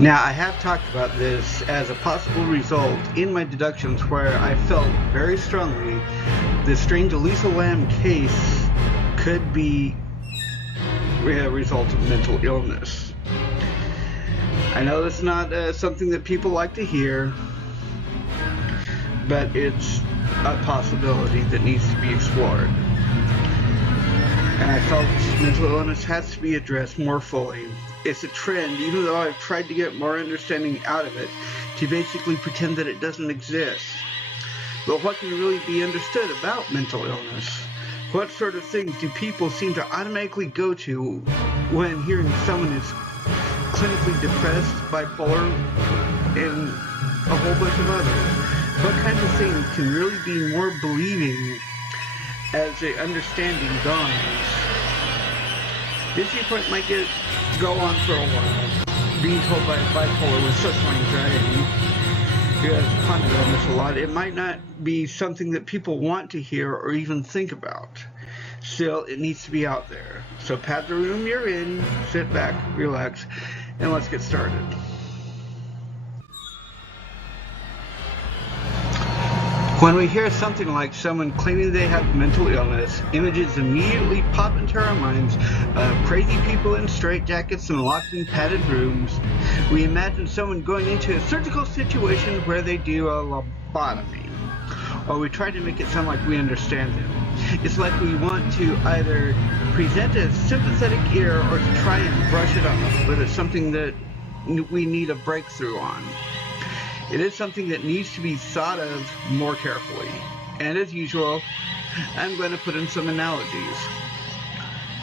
Now, I have talked about this as a possible result in my deductions where I felt very strongly the strange Elisa Lam case could be a result of mental illness. I know it's not something that people like to hear, but it's a possibility that needs to be explored. And I felt mental illness has to be addressed more fully. It's a trend, even though I've tried to get more understanding out of it, to basically pretend that it doesn't exist. But what can really be understood about mental illness? What sort of things do people seem to automatically go to when hearing someone is clinically depressed, bipolar, and a whole bunch of others? What kinds of things can really be more believing as the understanding dawns? This viewpoint might go on for a while. Being told by a bipolar with social anxiety, who has pondered on this a lot, it might not be something that people want to hear or even think about. Still, it needs to be out there. So pat the room you're in, sit back, relax, and let's get started. When we hear something like someone claiming they have mental illness, images immediately pop into our minds of crazy people in straitjackets and locked in padded rooms. We imagine someone going into a surgical situation where they do a lobotomy, or we try to make it sound like we understand them. It's like we want to either present a sympathetic ear or to try and brush it off, but it's something that we need a breakthrough on. It is something that needs to be thought of more carefully. And as usual, I'm going to put in some analogies.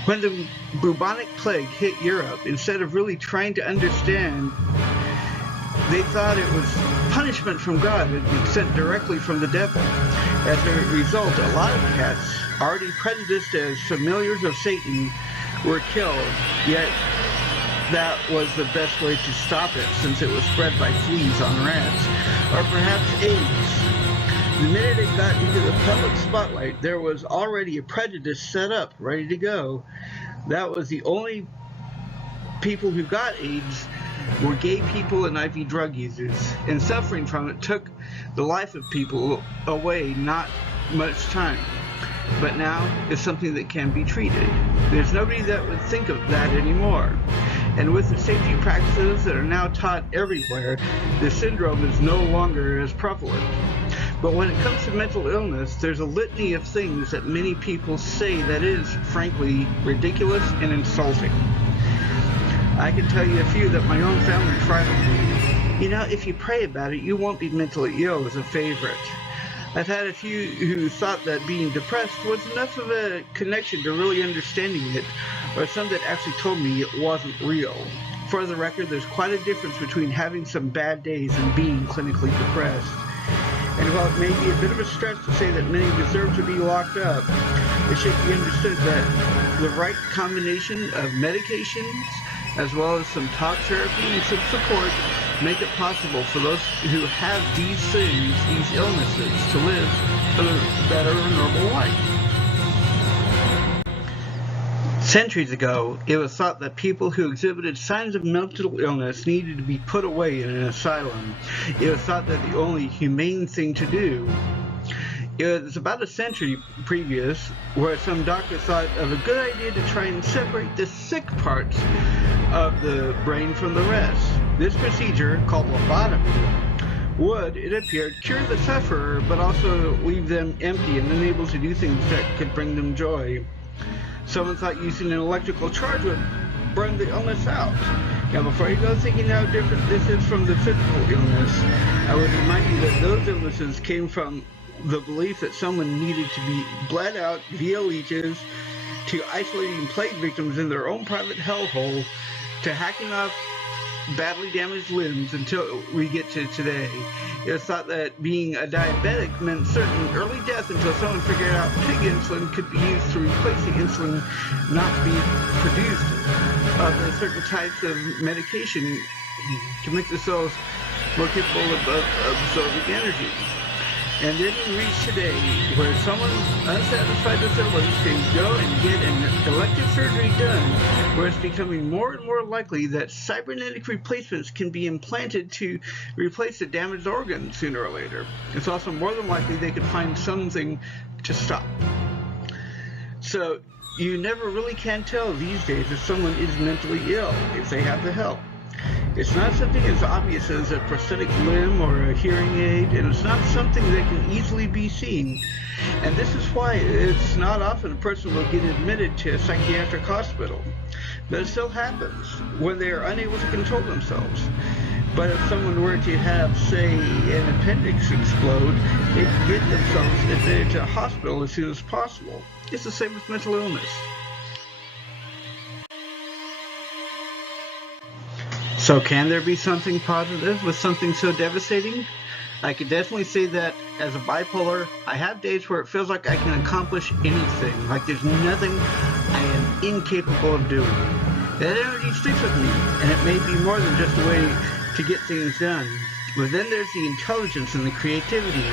When the bubonic plague hit Europe, instead of really trying to understand, they thought it was punishment from God that had been sent directly from the devil. As a result, a lot of cats, already prejudiced as familiars of Satan, were killed, yet that was the best way to stop it, since it was spread by fleas on rats, or perhaps AIDS. The minute it got into the public spotlight, there was already a prejudice set up, ready to go. That was the only people who got AIDS were gay people and IV drug users, and suffering from it took the life of people away not much time. But now it's something that can be treated. There's nobody that would think of that anymore. And with the safety practices that are now taught everywhere, the syndrome is no longer as prevalent. But when it comes to mental illness, there's a litany of things that many people say that is, frankly, ridiculous and insulting. I can tell you a few that my own family tried on me. You know, if you pray about it, you won't be mentally ill as a favorite. I've had a few who thought that being depressed was enough of a connection to really understanding it, or some that actually told me it wasn't real. For the record, there's quite a difference between having some bad days and being clinically depressed. And while it may be a bit of a stretch to say that many deserve to be locked up, it should be understood that the right combination of medications, as well as some talk therapy and some support, make it possible for those who have these things, these illnesses, to live a better, normal life. Centuries ago, it was thought that people who exhibited signs of mental illness needed to be put away in an asylum. It was thought that the only humane thing to do. It was about a century previous where some doctor thought of a good idea to try and separate the sick parts of the brain from the rest. This procedure, called lobotomy, would, it appeared, cure the sufferer, but also leave them empty and unable to do things that could bring them joy. Someone thought using an electrical charge would burn the illness out. Now, before you go thinking how different this is from the physical illness, I would remind you that those illnesses came from the belief that someone needed to be bled out via leeches, to isolating plague victims in their own private hellhole, to hacking off badly damaged limbs until we get to today. It was thought that being a diabetic meant certain early death until someone figured out pig insulin could be used to replace the insulin not being produced of the certain types of medication to make the cells more capable of absorbing energy. And then we reach today where someone unsatisfied with their looks can go and get an elective surgery done, where it's becoming more and more likely that cybernetic replacements can be implanted to replace the damaged organ sooner or later. It's also more than likely they could find something to stop. So you never really can tell these days if someone is mentally ill if they have the help. It's not something as obvious as a prosthetic limb or a hearing aid, and it's not something that can easily be seen. And this is why it's not often a person will get admitted to a psychiatric hospital. But it still happens when they are unable to control themselves. But if someone were to have, say, an appendix explode, they can get themselves admitted to a hospital as soon as possible. It's the same with mental illness. So can there be something positive with something so devastating? I could definitely say that as a bipolar, I have days where it feels like I can accomplish anything, like there's nothing I am incapable of doing. That energy sticks with me, and it may be more than just a way to get things done. But then there's the intelligence and the creativity.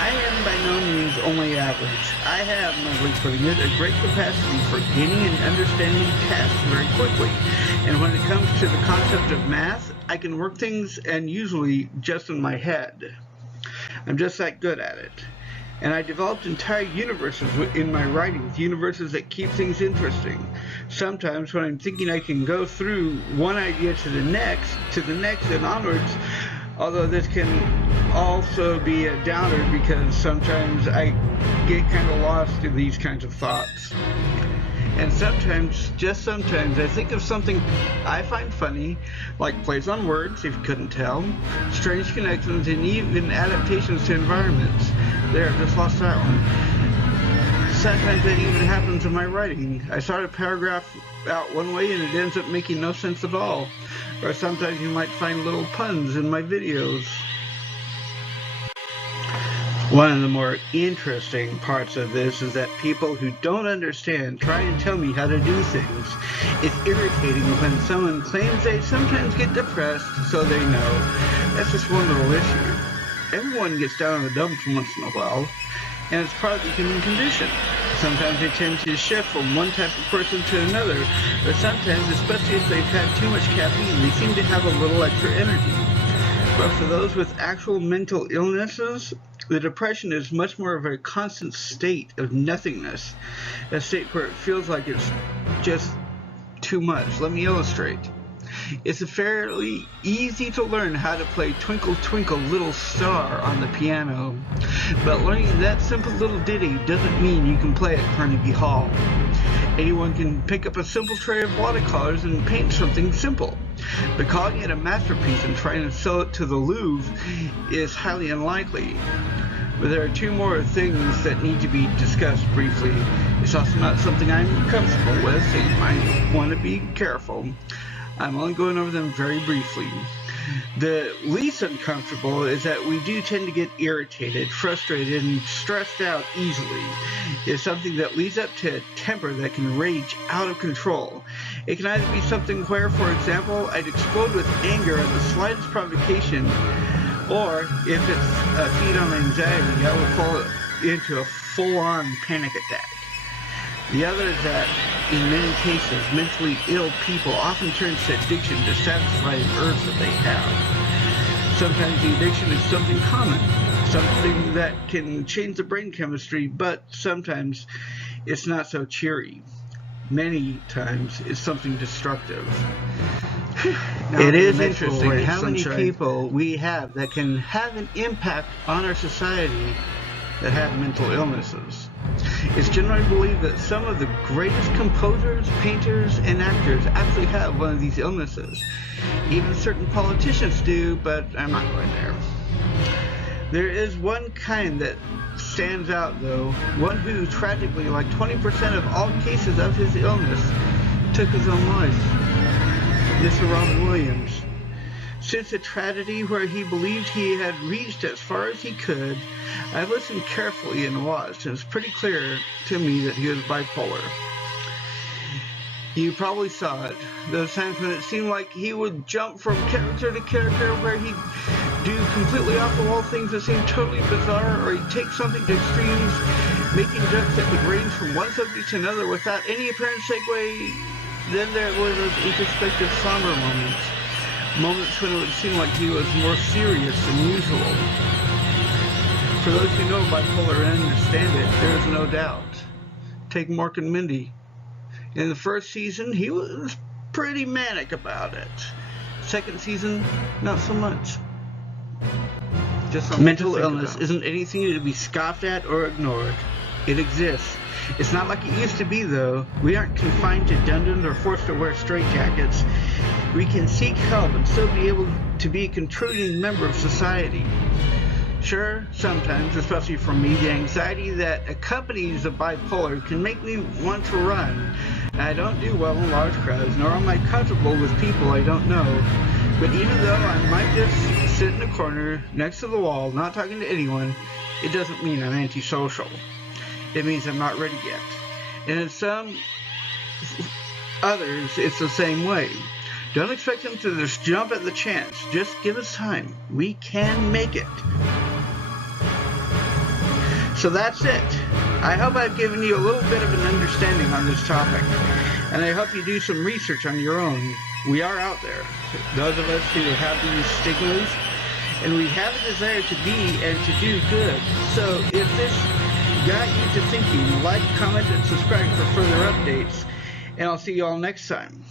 I am by no means only average. I have, mentally putting it, a great capacity for gaining and understanding tasks very quickly. And when it comes to the concept of math, I can work things and usually just in my head. I'm just that good at it. And I developed entire universes in my writings, universes that keep things interesting. Sometimes when I'm thinking I can go through one idea to the next and onwards, although this can also be a downer because sometimes I get kind of lost in these kinds of thoughts. And sometimes, just sometimes, I think of something I find funny, like plays on words, if you couldn't tell, strange connections, and even adaptations to environments. There, just lost that one. Sometimes that even happens in my writing. I start a paragraph out one way and it ends up making no sense at all. Or sometimes you might find little puns in my videos. One of the more interesting parts of this is that people who don't understand try and tell me how to do things. It's irritating when someone claims they sometimes get depressed, so they know. That's just one little issue. Everyone gets down in the dumps once in a while, and it's part of the human condition. Sometimes they tend to shift from one type of person to another, but sometimes, especially if they've had too much caffeine, they seem to have a little extra energy. But for those with actual mental illnesses, the depression is much more of a constant state of nothingness, a state where it feels like it's just too much. Let me illustrate. It's fairly easy to learn how to play Twinkle Twinkle Little Star on the piano, but learning that simple little ditty doesn't mean you can play at Carnegie Hall. Anyone can pick up a simple tray of watercolors and paint something simple, but calling it a masterpiece and trying to sell it to the Louvre is highly unlikely. But there are two more things that need to be discussed briefly. It's also not something I'm comfortable with, so you might want to be careful. I'm only going over them very briefly. The least uncomfortable is that we do tend to get irritated, frustrated, and stressed out easily. It's something that leads up to a temper that can rage out of control. It can either be something where, for example, I'd explode with anger at the slightest provocation, or if it's a feed on anxiety, I would fall into a full-on panic attack. The other is that, in many cases, mentally ill people often turn to addiction to satisfy an urge that they have. Sometimes the addiction is something common, something that can change the brain chemistry, but sometimes it's not so cheery. Many times it's something destructive. It is interesting how many people we have that can have an impact on our society that have mental illnesses. It's generally believed that some of the greatest composers, painters, and actors actually have one of these illnesses. Even certain politicians do, but I'm not going there. There is one kind that stands out, though, one who tragically, like 20% of all cases of his illness, took his own life. Mr. Robin Williams. Since a tragedy where he believed he had reached as far as he could, I've listened carefully and watched, and it's pretty clear to me that he was bipolar. You probably saw it, those times when it seemed like he would jump from character to character, where he'd do completely off-the-wall things that seem totally bizarre, or he'd take something to extremes, making jokes that could range from one subject to another without any apparent segue. Then there were those introspective, somber moments when it would seem like he was more serious than usual. For those who know bipolar and understand it, there is no doubt. Take Mork and Mindy. In the first season, he was pretty manic about it. Second season, not so much. Mental illness isn't anything to be scoffed at or ignored. It exists. It's not like it used to be, though. We aren't confined to dungeons or forced to wear straitjackets. We can seek help and still be able to be a contributing member of society. Sure, sometimes, especially for me, the anxiety that accompanies a bipolar can make me want to run. I don't do well in large crowds, nor am I comfortable with people I don't know. But even though I might just sit in a corner next to the wall, not talking to anyone, it doesn't mean I'm antisocial. It means I'm not ready yet. And in some others, it's the same way. Don't expect them to just jump at the chance. Just give us time. We can make it. So that's it. I hope I've given you a little bit of an understanding on this topic. And I hope you do some research on your own. We are out there. Those of us who have these stigmas. And we have a desire to be and to do good. So if this got you to thinking, like, comment, and subscribe for further updates. And I'll see you all next time.